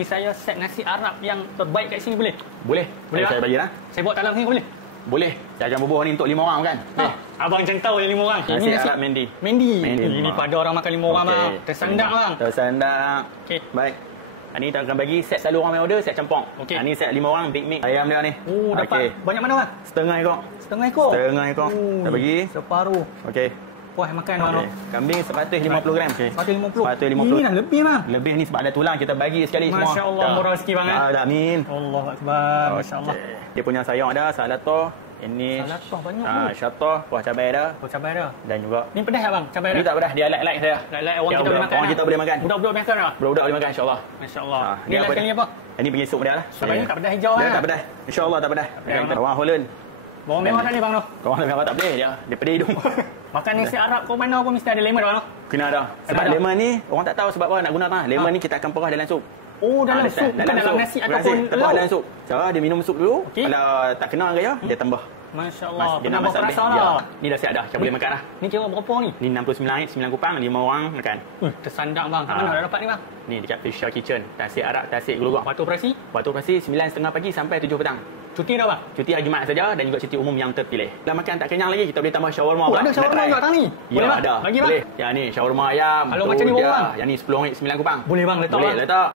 Ni saya set nasi Arab yang terbaik kat sini boleh? Boleh. Boleh, Saya Bang? bagi dah. Saya bawa dalam sini boleh? Boleh. Saya akan bubuh ni untuk 5 orang kan? Abang macam tahu yang 5 orang. Nasi Arab Mendi. Mendi. Mendi. Ini pada orang makan 5 orang, bang. Tersandak, bang. Tersandak. Okey. Baik. Ini kita akan bagi set selalu orang main order, set campur. Okey. Ini set 5 orang, big mix ayam dia ni. Oh, dapat Okey. banyak mana, bang? Setengah ekor. Setengah ekor? Setengah ekor. Kita bagi. Separuh. Okey. Puas makan, bang. Okey. Kambing 150 gram. Okey. 150. 150. Ini dah lebih, bang. Lebih ni sebab ada tulang, kita bagi sekali semua. Masya Allah, murah rezeki, bang. Amin. Allah Akbar. Masya Allah. Okey. Dia punya sayur ada, salato. Ini Salatah banyak syatah, kuah cabai ada. Oh, cabai dah. Dan juga Ni pedas tak, bang? Cabai ini dah. tak pedas, dia like saya. Like orang kita boleh makan. Orang kita boleh makan. Budak-budak makan dah. Budak-budak boleh makan insya-Allah. Masya-Allah. Ni ni last apa kali dia? apa? Ini pergi sup dia lah. Sebenarnya tak pedas hijau Dia lah. tak pedas. Insya-Allah tak pedas. Pedas. Orang Holland. Bawang merah dah ni, bang tu. Orang memang tak boleh dia pedih hidung. Makan nasi Arab kau mana pun mesti ada lemon, bang tu. Kena ada. Sebab Ada. lemon ni orang tak tahu sebab apa nak guna apa. Lemon ni kita akan perah dalam sup. Oh, dalam sup, bukan dalam nasi ataupun perah lauk. dalam sup. Cara dia minum sup dulu. Okey. Kalau tak kena gaya, dia tambah. Masya-Allah. Dia Pernah nak masak berasa lebih. lah. Ni dah siap dah. Kita boleh makan dah. Ni kira berapa ni? Ni 69 ringgit, 9 kupang, 5 orang makan. Tersandak, bang. Kat mana dah dapat ni, bang? Ni dekat Fisher Kitchen. Tasik Arab, Tasik Gelugak. Waktu operasi? Waktu operasi 9.30 pagi sampai 7 petang. Cuti dah, bang? Cuti hari Jumaat saja dan juga cuti umum yang terpilih. Kalau makan tak kenyang lagi, kita boleh tambah shawarma. Oh, pula. ada shawarma Nak try? juga tang ni? Ya, Boleh, bang? ada. Bagi, bang? Boleh. Yang ni shawarma ayam. Kalau tu macam ni berapa, dia. bang? Yang ni 10 ringgit 9 kupang. Boleh, bang. Letak, Boleh, bang. letak.